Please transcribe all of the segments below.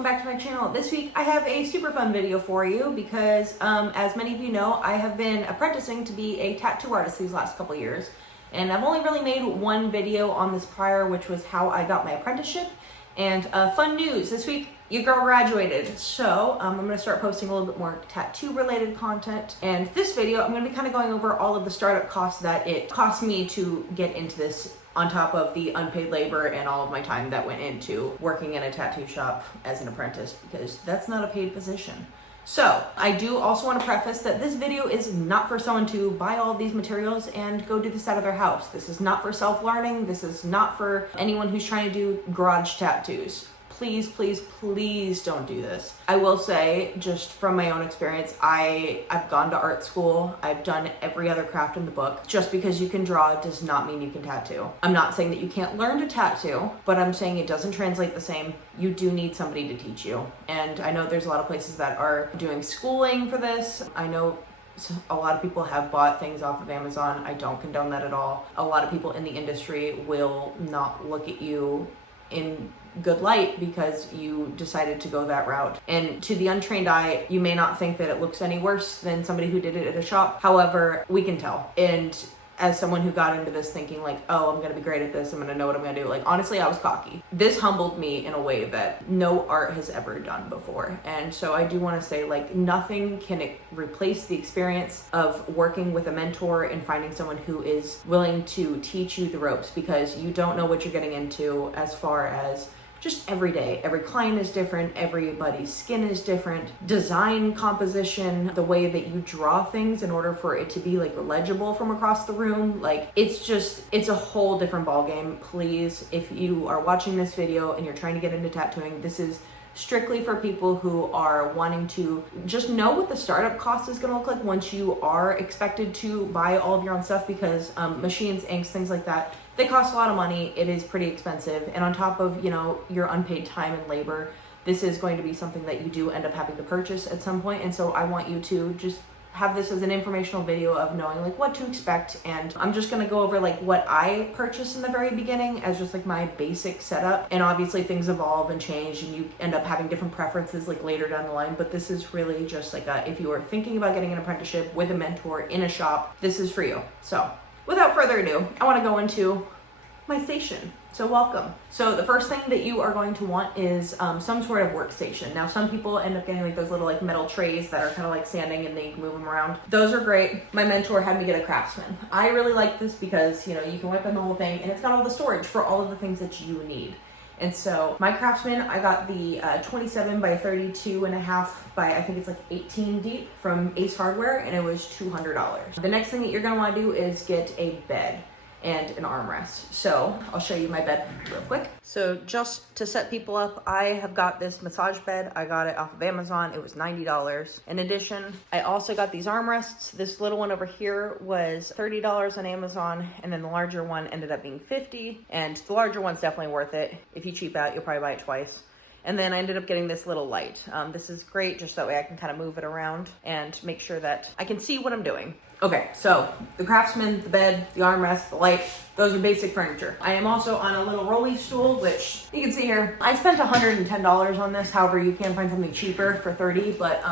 welcome back to my channel. This week I have a super fun video for you because as many of you know, I have been apprenticing to be a tattoo artist these last couple years, and I've only really made one video on this prior, which was how I got my apprenticeship. And fun news, this week your girl graduated, so I'm going to start posting a little bit more tattoo related content. And this video I'm going to be kind of going over all of the startup costs that it cost me to get into this, on top of the unpaid labor and all of my time that went into working in a tattoo shop as an apprentice, because that's not a paid position. So I do also want to preface that this video is not for someone to buy all of these materials and go do this out of their house. This is not for self-learning. This is not for anyone who's trying to do garage tattoos. Please, please, please don't do this. I will say, just from my own experience, I've gone to art school. I've done every other craft in the book. Just because you can draw does not mean you can tattoo. I'm not saying that you can't learn to tattoo, but I'm saying it doesn't translate the same. You do need somebody to teach you. And I know there's a lot of places that are doing schooling for this. I know a lot of people have bought things off of Amazon. I don't condone that at all. A lot of people in the industry will not look at you in good light because you decided to go that route. And to the untrained eye, you may not think that it looks any worse than somebody who did it at a shop. However, we can tell. And as someone who got into this thinking like, oh, I'm gonna be great at this, I'm gonna know what I'm gonna do, like, honestly, I was cocky. This humbled me in a way that no art has ever done before. And so I do wanna say, like, nothing can replace the experience of working with a mentor and finding someone who is willing to teach you the ropes, because you don't know what you're getting into as far as just every day. Every client is different, everybody's skin is different, design, composition, the way that you draw things in order for it to be like legible from across the room. Like, it's a whole different ballgame. Please, if you are watching this video and you're trying to get into tattooing, this is strictly for people who are wanting to just know what the startup cost is going to look like once you are expected to buy all of your own stuff, because machines, inks, things like that, they cost a lot of money. It is pretty expensive. And on top of, you know, your unpaid time and labor, this is going to be something that you do end up having to purchase at some point. And so I want you to just have this as an informational video of knowing like what to expect. And I'm just going to go over like what I purchased in the very beginning as just like my basic setup. And obviously things evolve and change and you end up having different preferences like later down the line. But this is really just like if you are thinking about getting an apprenticeship with a mentor in a shop, this is for you. So without further ado, I want to go into my station. So welcome. So the first thing that you are going to want is some sort of workstation. Now, some people end up getting like those little like metal trays that are kind of like standing and they can move them around. Those are great. My mentor had me get a Craftsman. I really like this because, you know, you can whip in the whole thing and it's got all the storage for all of the things that you need. And so my Craftsman, I got the 27 by 32 and a half by, I think it's like 18 deep from Ace Hardware, and it was $200. The next thing that you're gonna wanna do is get a bed and an armrest. So I'll show you my bed real quick. So just to set people up, I have got this massage bed. I got it off of Amazon. It was $90. In addition, I also got these armrests. This little one over here was $30 on Amazon, and then the larger one ended up being $50. And the larger one's definitely worth it. If you cheap out, you'll probably buy it twice. And then I ended up getting this little light. This is great just that way I can kind of move it around and make sure that I can see what I'm doing. Okay, so the Craftsman, the bed, the armrest, the light, those are basic furniture. I am also on a little rolly stool, which you can see here. I spent $110 on this. However, you can find something cheaper for $30, but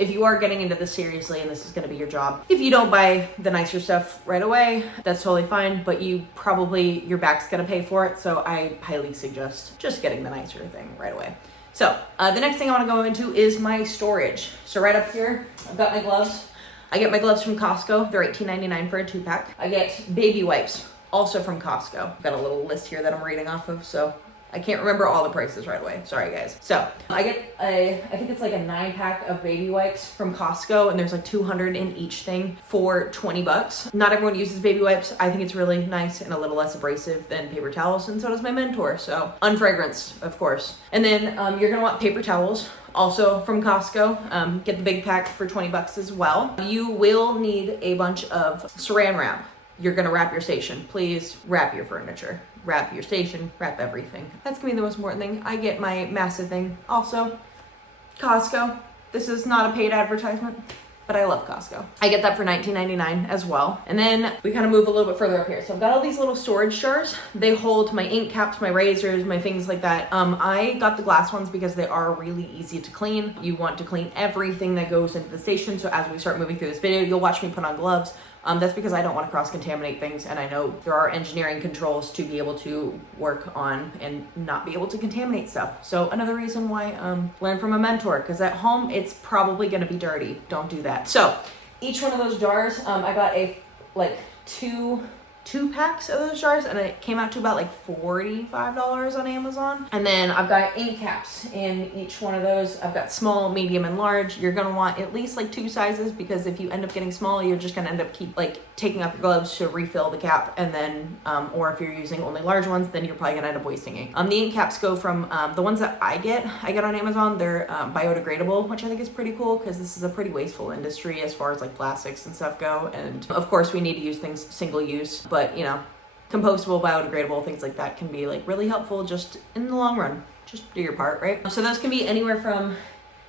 if you are getting into this seriously and this is gonna be your job, if you don't buy the nicer stuff right away, that's totally fine, but your back's gonna pay for it, so I highly suggest just getting the nicer thing right away. So the next thing I wanna go into is my storage. So right up here, I've got my gloves. I get my gloves from Costco. They're $18.99 for a 2-pack. I get baby wipes, also from Costco. I've got a little list here that I'm reading off of, so I can't remember all the prices right away. Sorry, guys. So I get I think it's like a 9-pack of baby wipes from Costco, and there's like 200 in each thing for $20. Not everyone uses baby wipes. I think it's really nice and a little less abrasive than paper towels, and so does my mentor. So unfragranced, of course. And then you're gonna want paper towels, also from Costco. Get the big pack for $20 as well. You will need a bunch of saran wrap. You're gonna wrap your station. Please wrap your furniture, wrap your station, wrap everything. That's gonna be the most important thing. I get my massive thing also, Costco. This is not a paid advertisement. but I love Costco. I get that for $19.99 as well. And then we kind of move a little bit further up here. So I've got all these little storage jars. They hold my ink caps, my razors, my things like that. I got the glass ones because they are really easy to clean. You want to clean everything that goes into the station. So as we start moving through this video, you'll watch me put on gloves. That's because I don't want to cross-contaminate things, and I know there are engineering controls to be able to work on and not be able to contaminate stuff. So another reason why learn from a mentor, because at home it's probably going to be dirty. Don't do that. So each one of those jars, I got two packs of those jars, and it came out to about like $45 on Amazon. And then I've got ink caps in each one of those. I've got small, medium, and large. You're gonna want at least like 2 sizes, because if you end up getting small, you're just gonna end up taking off your gloves to refill the cap, and then or if you're using only large ones, then you're probably gonna end up wasting ink. The ink caps go from the ones that I get on Amazon. They're biodegradable, which I think is pretty cool, because this is a pretty wasteful industry as far as like plastics and stuff go. And of course we need to use things single use, but you know, compostable, biodegradable, things like that can be like really helpful just in the long run. Just do your part, right? So those can be anywhere from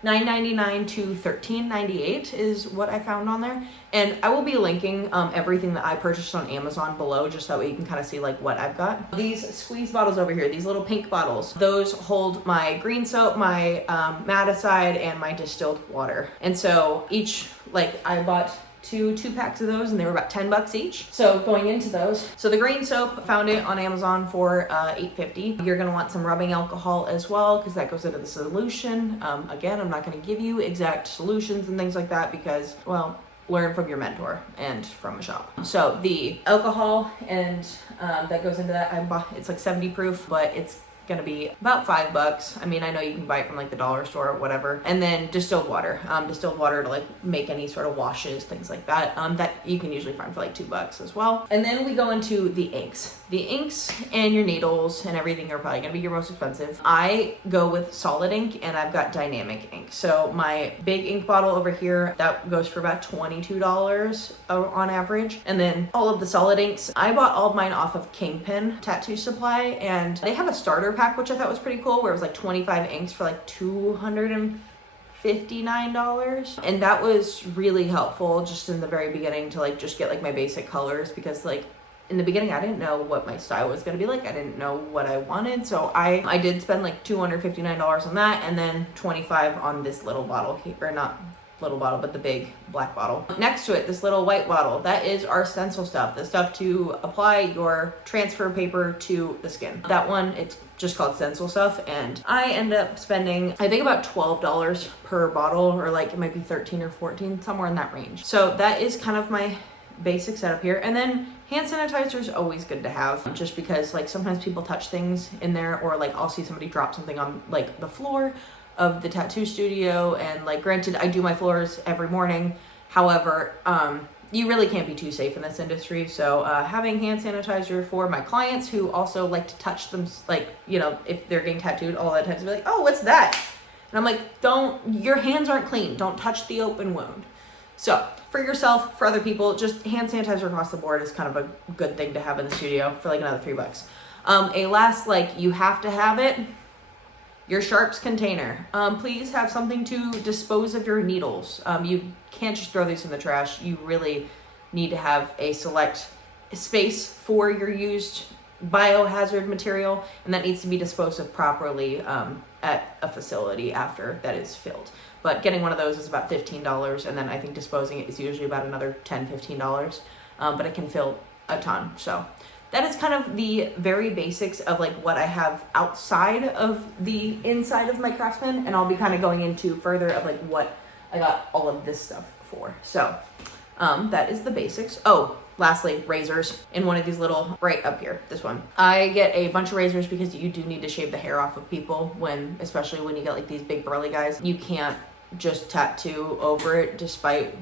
$9.99 to $13.98 is what I found on there. And I will be linking everything that I purchased on Amazon below, just that way you can kind of see like what I've got. These squeeze bottles over here, these little pink bottles, those hold my green soap, my Maticide, and my distilled water. And so each, I bought two packs of those, and they were about $10 each. So going into those, so the green soap, found it on Amazon for $8.50. You're gonna want some rubbing alcohol as well, because that goes into the solution. Again, I'm not gonna give you exact solutions and things like that, because, well, learn from your mentor and from a shop. So the alcohol and that goes into that, I bought, it's like 70 proof, but it's gonna be about $5. I mean, I know you can buy it from like the dollar store or whatever. And then distilled water to like make any sort of washes, things like that. That you can usually find for like $2 as well. And then we go into the inks. The inks and your needles and everything are probably gonna be your most expensive. I go with solid ink, and I've got dynamic ink. So my big ink bottle over here, that goes for about $22 on average. And then all of the solid inks, I bought all of mine off of Kingpin Tattoo Supply, and they have a starter pack, which I thought was pretty cool, where it was like 25 inks for like $259, and that was really helpful just in the very beginning to like just get like my basic colors, because like in the beginning I didn't know what my style was going to be like. I didn't know what I wanted, so I did spend like $259 on that, and then 25 on this little bottle here, or not little bottle, but the big black bottle. Next to it, this little white bottle, that is our stencil stuff, the stuff to apply your transfer paper to the skin. That one, it's just called stencil stuff, and I end up spending, I think, about $12 per bottle, or like it might be 13 or 14, somewhere in that range. So that is kind of my basic setup here. And then hand sanitizer is always good to have, just because like sometimes people touch things in there, or like I'll see somebody drop something on like the floor of the tattoo studio, and like granted I do my floors every morning, however you really can't be too safe in this industry. So having hand sanitizer for my clients who also like to touch them, like, you know, if they're getting tattooed, all that times, be like, oh, what's that? And I'm like, your hands aren't clean, don't touch the open wound. So for yourself, for other people, just hand sanitizer across the board is kind of a good thing to have in the studio for like another $3. A last, like, you have to have it, your sharps container. Please have something to dispose of your needles. You can't just throw these in the trash. You really need to have a select space for your used biohazard material, and that needs to be disposed of properly at a facility after that is filled. But getting one of those is about $15, and then I think disposing it is usually about another $10, $15. But it can fill a ton. So that is kind of the very basics of like what I have outside of the inside of my Craftsman, and I'll be kind of going into further of like what I got all of this stuff for. So that is the basics. Oh, lastly, razors in one of these little, right up here, this one. I get a bunch of razors because you do need to shave the hair off of people especially when you get like these big burly guys. You can't just tattoo over it despite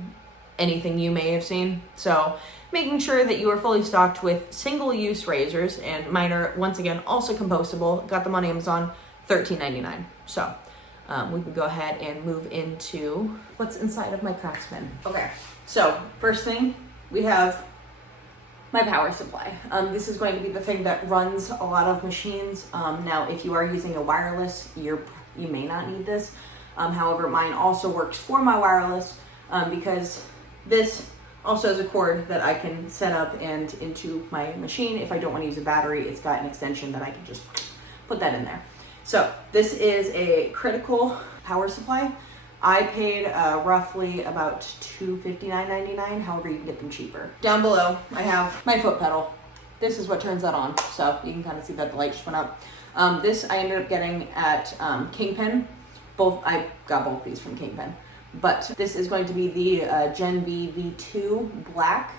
anything you may have seen. So making sure that you are fully stocked with single-use razors, and mine are once again also compostable. Got them on Amazon, $13.99. So we can go ahead and move into what's inside of my Craftsman. Okay, so first thing, we have my power supply. This is going to be the thing that runs a lot of machines. Now, if you are using a wireless, you may not need this. However, mine also works for my wireless. because this also has a cord that I can set up and into my machine. If I don't want to use a battery, it's got an extension that I can just put that in there. So this is a critical power supply. I paid roughly about $259.99. However, you can get them cheaper. Down below, I have my foot pedal. This is what turns that on. So you can kind of see that the light just went up. This I ended up getting at Kingpin. I got both these from Kingpin. But this is going to be the Gen V V2 Black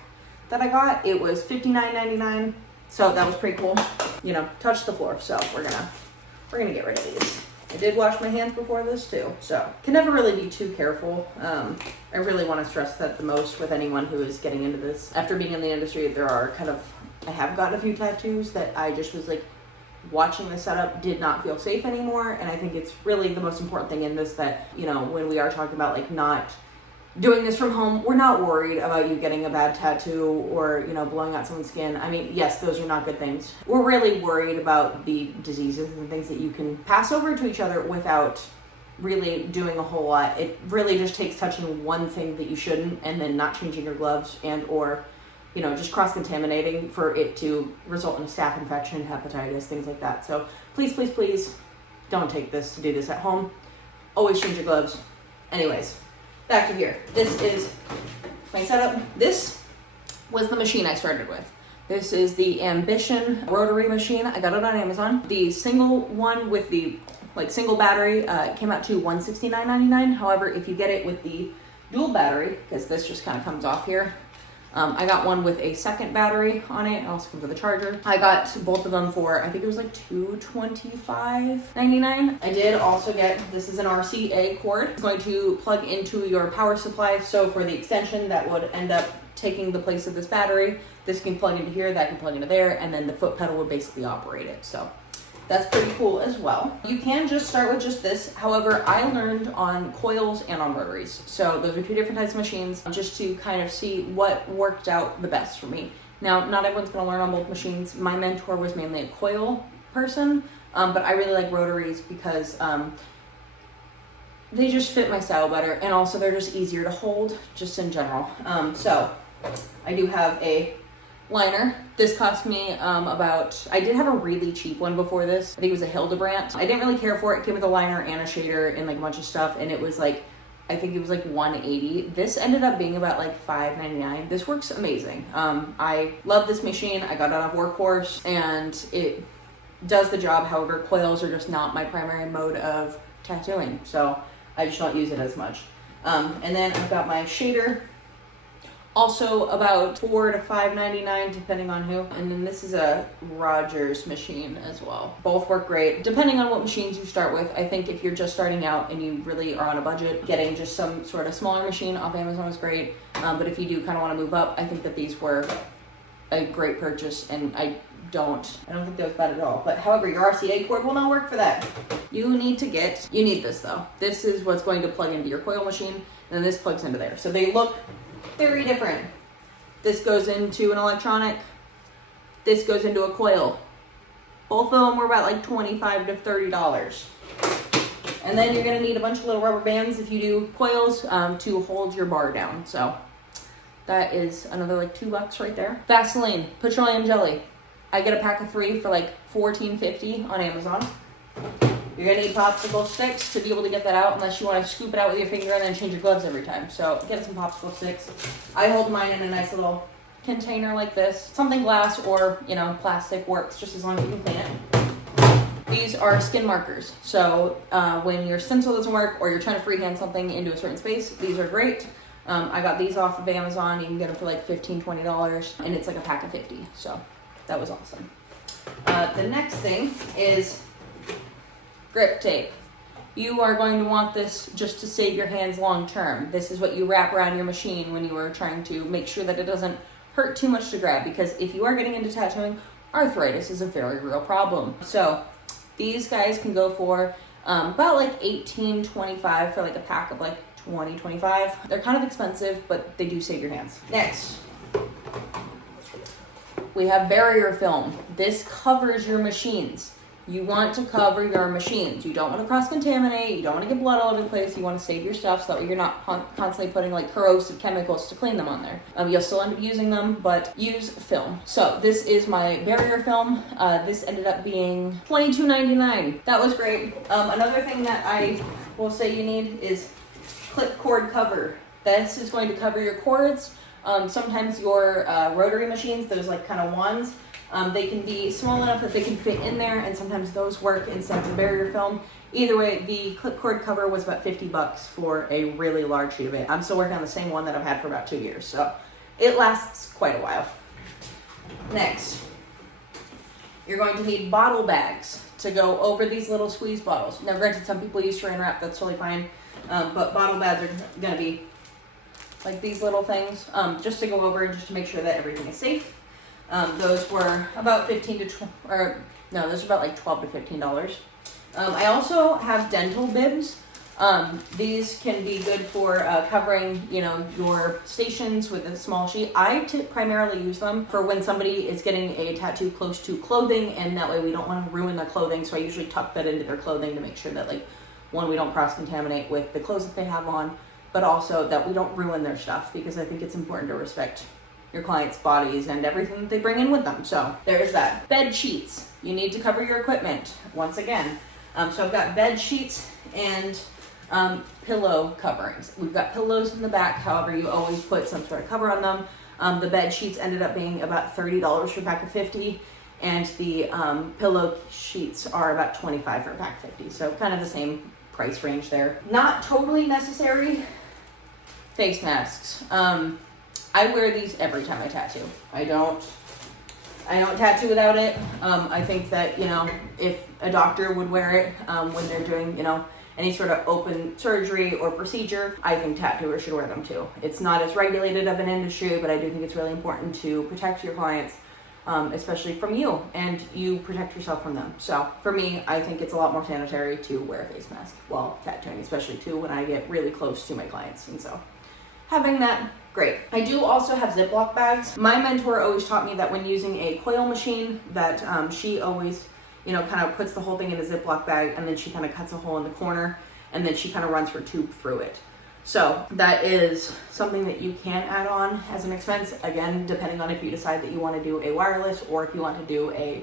that I got. It was $59.99. So that was pretty cool. You know, touch the floor. So we're gonna get rid of these. I did wash my hands before this too, so can never really be too careful. I really want to stress that the most with anyone who is getting into this. After being in the industry, I have gotten a few tattoos that I just was like, watching the setup did not feel safe anymore. And I think it's really the most important thing in this that, you know, when we are talking about like not doing this from home, we're not worried about you getting a bad tattoo or, you know, blowing out someone's skin. I mean, yes, those are not good things. We're really worried about the diseases and things that you can pass over to each other without really doing a whole lot. It really just takes touching one thing that you shouldn't and then not changing your gloves and or, you know, just cross-contaminating for it to result in a staph infection, hepatitis, things like that. So please, please, please don't take this to do this at home. Always change your gloves. Anyways, back to here. This is my setup. This was the machine I started with. This is the Ambition rotary machine. I got it on Amazon. The single one with the single battery came out to $169.99. However, if you get it with the dual battery, because this just kind of comes off here, I got one with a second battery on it. It also comes with a charger. I got both of them for, I think it was like $225.99. I did also get, this is an RCA cord. It's going to plug into your power supply. So for the extension that would end up taking the place of this battery, this can plug into here, that can plug into there, and then the foot pedal would basically operate it. So that's pretty cool as well. You can just start with just this. However, I learned on coils and on rotaries. So those are two different types of machines just to kind of see what worked out the best for me. Now, not everyone's gonna learn on both machines. My mentor was mainly a coil person, but I really like rotaries because they just fit my style better. And also they're just easier to hold just in general. So I do have a liner. This cost me I did have a really cheap one before this. I think it was a Hildebrandt. I didn't really care for it. It came with a liner and a shader and like a bunch of stuff, and it was like, I think it was like $180. This ended up being about like $5.99. This works amazing. I love this machine. I got it off Workhorse and it does the job. However, coils are just not my primary mode of tattooing, so I just don't use it as much. And then I've got my shader. Also about $4 to $5.99 depending on who. And then this is a Rogers machine as well. Both work great. Depending on what machines you start with, I think if you're just starting out and you really are on a budget, getting just some sort of smaller machine off Amazon is great. But if you do kind of want to move up, I think that these were a great purchase, and I don't think that was bad at all. But however, your RCA cord will not work for that. You need this though. This is what's going to plug into your coil machine, and then this plugs into there. So they look very different. This goes into an electronic. This goes into a coil. Both of them were about like $25 to $30. And then you're gonna need a bunch of little rubber bands if you do coils to hold your bar down. So that is another like $2 right there. Vaseline, petroleum jelly. I get a pack of 3 for like $14.50 on Amazon. You're gonna need popsicle sticks to be able to get that out, unless you want to scoop it out with your finger and then change your gloves every time. So get some popsicle sticks. I hold mine in a nice little container like this. Something glass or, you know, plastic works just as long as you can clean it. These are skin markers. So when your stencil doesn't work or you're trying to freehand something into a certain space, these are great. I got these off of Amazon. You can get them for like $15, $20, and it's like a pack of 50. So that was awesome. The next thing is grip tape. You are going to want this just to save your hands long term. This is what you wrap around your machine when you are trying to make sure that it doesn't hurt too much to grab, because if you are getting into tattooing, arthritis is a very real problem. So these guys can go for about like $18.25 for like a pack of like 20, 25. They're kind of expensive, but they do save your hands. Next, we have barrier film. This covers your machines. you want to cover your machines. You don't want to cross-contaminate. You don't want to get blood all over the place. You want to save your stuff so that you're not constantly putting like corrosive chemicals to clean them on there. You'll still end up using them, but use film. So this is my barrier film. This ended up being $22.99. That was great. Another thing that I will say you need is clip cord cover. This is going to cover your cords. Sometimes your rotary machines, those like kind of wands, they can be small enough that they can fit in there, and sometimes those work instead of the barrier film. Either way, the clip cord cover was about $50 for a really large sheet of it. I'm still working on the same one that I've had for about 2 years, so it lasts quite a while. Next, you're going to need bottle bags to go over these little squeeze bottles. Now granted, some people use saran wrap, that's totally fine, but bottle bags are going to be like these little things, just to go over and just to make sure that everything is safe. Those were about those are about like $12 to $15. I also have dental bibs. These can be good for covering, your stations with a small sheet. I primarily use them for when somebody is getting a tattoo close to clothing, and that way we don't want to ruin their clothing. So I usually tuck that into their clothing to make sure that, like, one, we don't cross-contaminate with the clothes that they have on, but also that we don't ruin their stuff, because I think it's important to respect your clients' bodies and everything that they bring in with them. So there's that. Bed sheets. You need to cover your equipment once again. So I've got bed sheets and pillow coverings. We've got pillows in the back. However, you always put some sort of cover on them. The bed sheets ended up being about $30 for a pack of 50, and the pillow sheets are about $25 for a pack of 50. So kind of the same price range there. Not totally necessary. Face masks. I wear these every time I tattoo. I don't tattoo without it. I think that, if a doctor would wear it when they're doing, any sort of open surgery or procedure, I think tattooers should wear them too. It's not as regulated of an industry, but I do think it's really important to protect your clients, especially from you, and you protect yourself from them. So for me, I think it's a lot more sanitary to wear a face mask while tattooing, especially too when I get really close to my clients. And so having that, great. I do also have Ziploc bags. My mentor always taught me that when using a coil machine, that she always, kind of puts the whole thing in a Ziploc bag, and then she kind of cuts a hole in the corner, and then she kind of runs her tube through it. So that is something that you can add on as an expense, again, depending on if you decide that you want to do a wireless or if you want to do a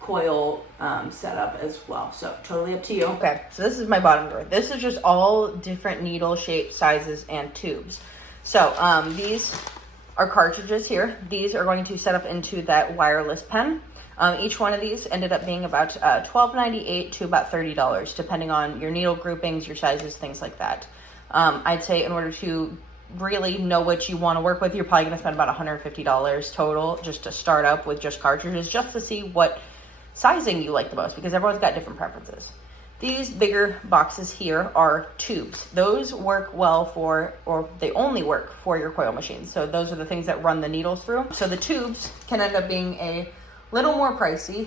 coil setup as well. So totally up to you. Okay, so this is my bottom drawer. This is just all different needle shapes, sizes, and tubes. So these are cartridges here. These are going to set up into that wireless pen. Each one of these ended up being about $12.98 to about $30, depending on your needle groupings, your sizes, things like that. I'd say in order to really know what you want to work with, you're probably going to spend about $150 total just to start up with just cartridges, just to see what sizing you like the most, because everyone's got different preferences. These bigger boxes here are tubes. Those work well for, or they only work for your coil machines. So those are the things that run the needles through. So the tubes can end up being a little more pricey,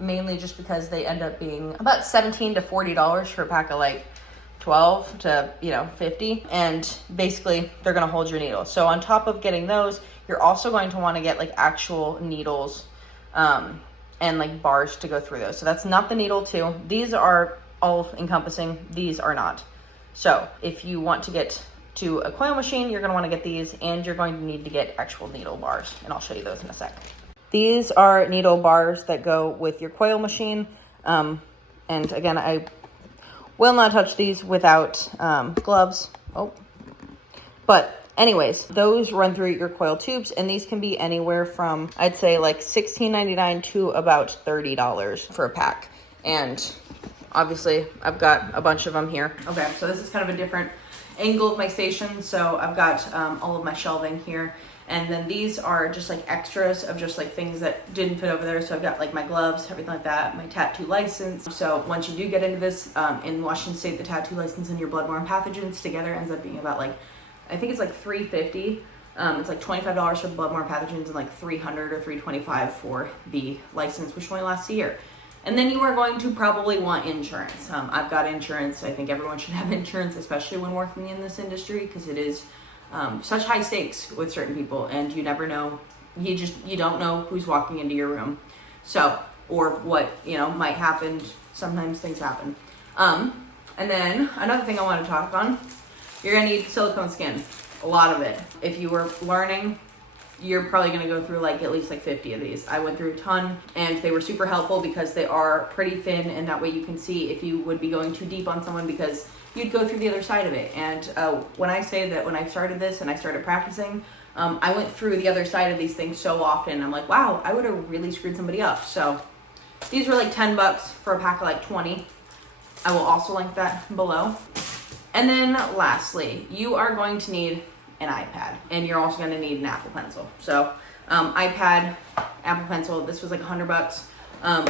mainly just because they end up being about $17 to $40 for a pack of like 12 to 50, and basically they're going to hold your needle. So on top of getting those, you're also going to want to get like actual needles and like bars to go through those. So that's not the needle too. These are all encompassing, these are not. So if you want to get to a coil machine, you're going to want to get these, and you're going to need to get actual needle bars, and I'll show you those in a sec. These are needle bars that go with your coil machine, and again, I will not touch these without gloves. But anyways, those run through your coil tubes, and these can be anywhere from, I'd say, like $16.99 to about $30 for a pack. And obviously I've got a bunch of them here. Okay, so this is kind of a different angle of my station. So I've got all of my shelving here, and then these are just like extras of just like things that didn't fit over there. So I've got like my gloves, everything like that, my tattoo license. So once you do get into this, in Washington State, the tattoo license and your bloodborne pathogens together ends up being about like, I think it's like $350. It's like $25 for the bloodborne pathogens and like $300 or $325 for the license, which only lasts a year. And then you are going to probably want insurance. I've got insurance. I think everyone should have insurance, especially when working in this industry, because it is such high stakes with certain people, and you never know. You don't know who's walking into your room. So or what, you know, might happen. Sometimes things happen. And then another thing I want to talk on, you're gonna need silicone skin, a lot of it. If you were learning, you're probably gonna go through like at least like 50 of these. I went through a ton, and they were super helpful because they are pretty thin, and that way you can see if you would be going too deep on someone, because you'd go through the other side of it. And when I say that when I started this and I started practicing, I went through the other side of these things so often. I'm like, wow, I would have really screwed somebody up. So these were like $10 for a pack of like 20. I will also link that below. And then lastly, you are going to need an iPad, and you're also going to need an Apple Pencil. So iPad, Apple Pencil, this was like $100.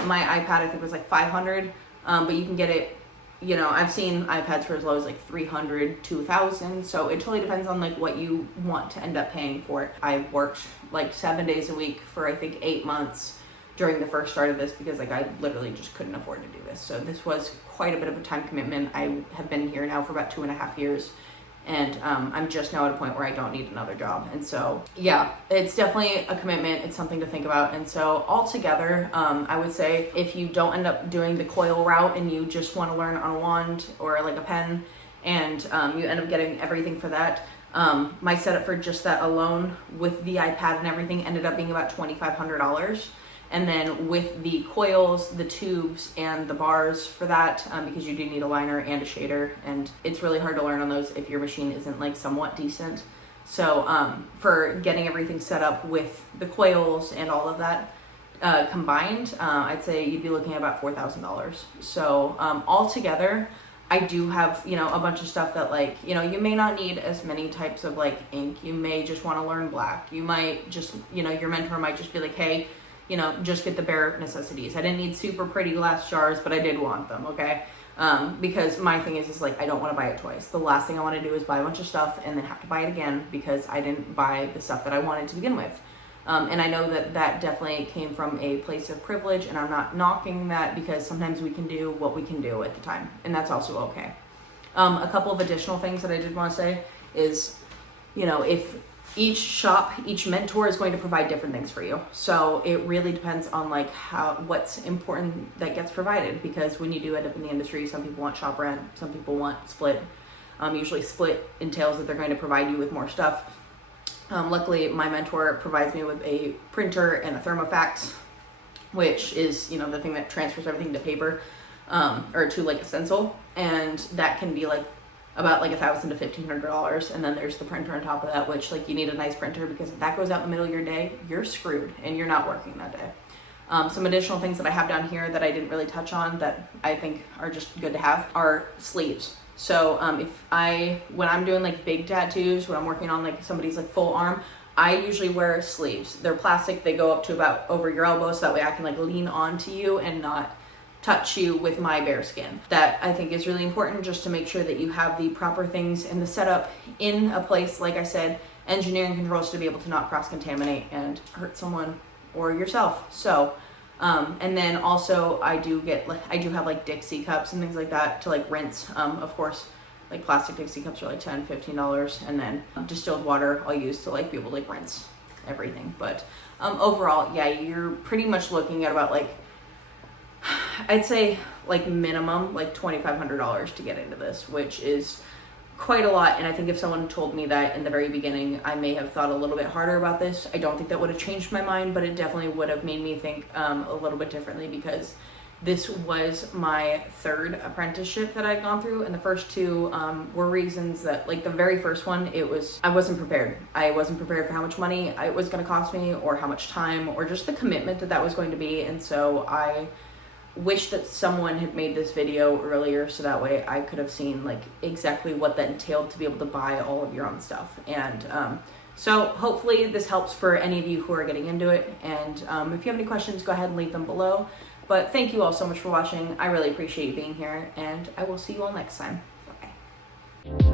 My iPad I think was like 500, but you can get it, you know, I've seen iPads for as low as like 300 to 1,000. So it totally depends on like what you want to end up paying for it. I worked like 7 days a week for I think 8 months during the first start of this, because like I literally just couldn't afford to do this. So this was quite a bit of a time commitment. I have been here now for about 2.5 years, and I'm just now at a point where I don't need another job. And so yeah, it's definitely a commitment. It's something to think about. And so altogether, I would say if you don't end up doing the coil route and you just want to learn on a wand or like a pen, and you end up getting everything for that, my setup for just that alone with the iPad and everything ended up being about $2,500. And then with the coils, the tubes, and the bars for that, because you do need a liner and a shader, and it's really hard to learn on those if your machine isn't like somewhat decent. So for getting everything set up with the coils and all of that combined, I'd say you'd be looking at about $4,000. So altogether, I do have, you know, a bunch of stuff that like, you know, you may not need as many types of like ink. You may just want to learn black. You might just, you know, your mentor might just be like, hey, you know, just get the bare necessities. I didn't need super pretty glass jars, but I did want them, okay? Because my thing is like, I don't want to buy it twice. The last thing I want to do is buy a bunch of stuff and then have to buy it again because I didn't buy the stuff that I wanted to begin with. And I know that that definitely came from a place of privilege, and I'm not knocking that, because sometimes we can do what we can do at the time, and that's also okay. A couple of additional things that I did want to say is, you know, if each shop, each mentor is going to provide different things for you. So it really depends on like what's important that gets provided, because when you do end up in the industry, some people want shop rent, some people want split. Usually split entails that they're going to provide you with more stuff. Luckily, my mentor provides me with a printer and a thermofax, which is, you know, the thing that transfers everything to paper, or to like a stencil, and that can be like about like $1,000 to $1,500. And then there's the printer on top of that, which like you need a nice printer, because if that goes out in the middle of your day, you're screwed and you're not working that day. Some additional things that I have down here that I didn't really touch on that I think are just good to have are sleeves. So when I'm doing like big tattoos, when I'm working on like somebody's like full arm, I usually wear sleeves. They're plastic. They go up to about over your elbow, so that way I can like lean onto you and not touch you with my bare skin. That I think is really important, just to make sure that you have the proper things in the setup in a place, like I said, engineering controls, to be able to not cross-contaminate and hurt someone or yourself. So, and then also I do have like Dixie cups and things like that to like rinse. Of course, like plastic Dixie cups are like $10, $15, and then distilled water I'll use to like be able to like rinse everything. But overall, yeah, you're pretty much looking at about like, I'd say like minimum like $2,500 to get into this, which is quite a lot. And I think if someone told me that in the very beginning, I may have thought a little bit harder about this. I don't think that would have changed my mind, but it definitely would have made me think a little bit differently, because this was my third apprenticeship that I'd gone through, and the first two were reasons that, like the very first one, I wasn't prepared. I wasn't prepared for how much money it was going to cost me, or how much time, or just the commitment that was going to be. And so I wish that someone had made this video earlier, so that way I could have seen like exactly what that entailed to be able to buy all of your own stuff. And so hopefully this helps for any of you who are getting into it. And if you have any questions, go ahead and leave them below. But thank you all so much for watching. I really appreciate you being here, and I will see you all next time. Bye.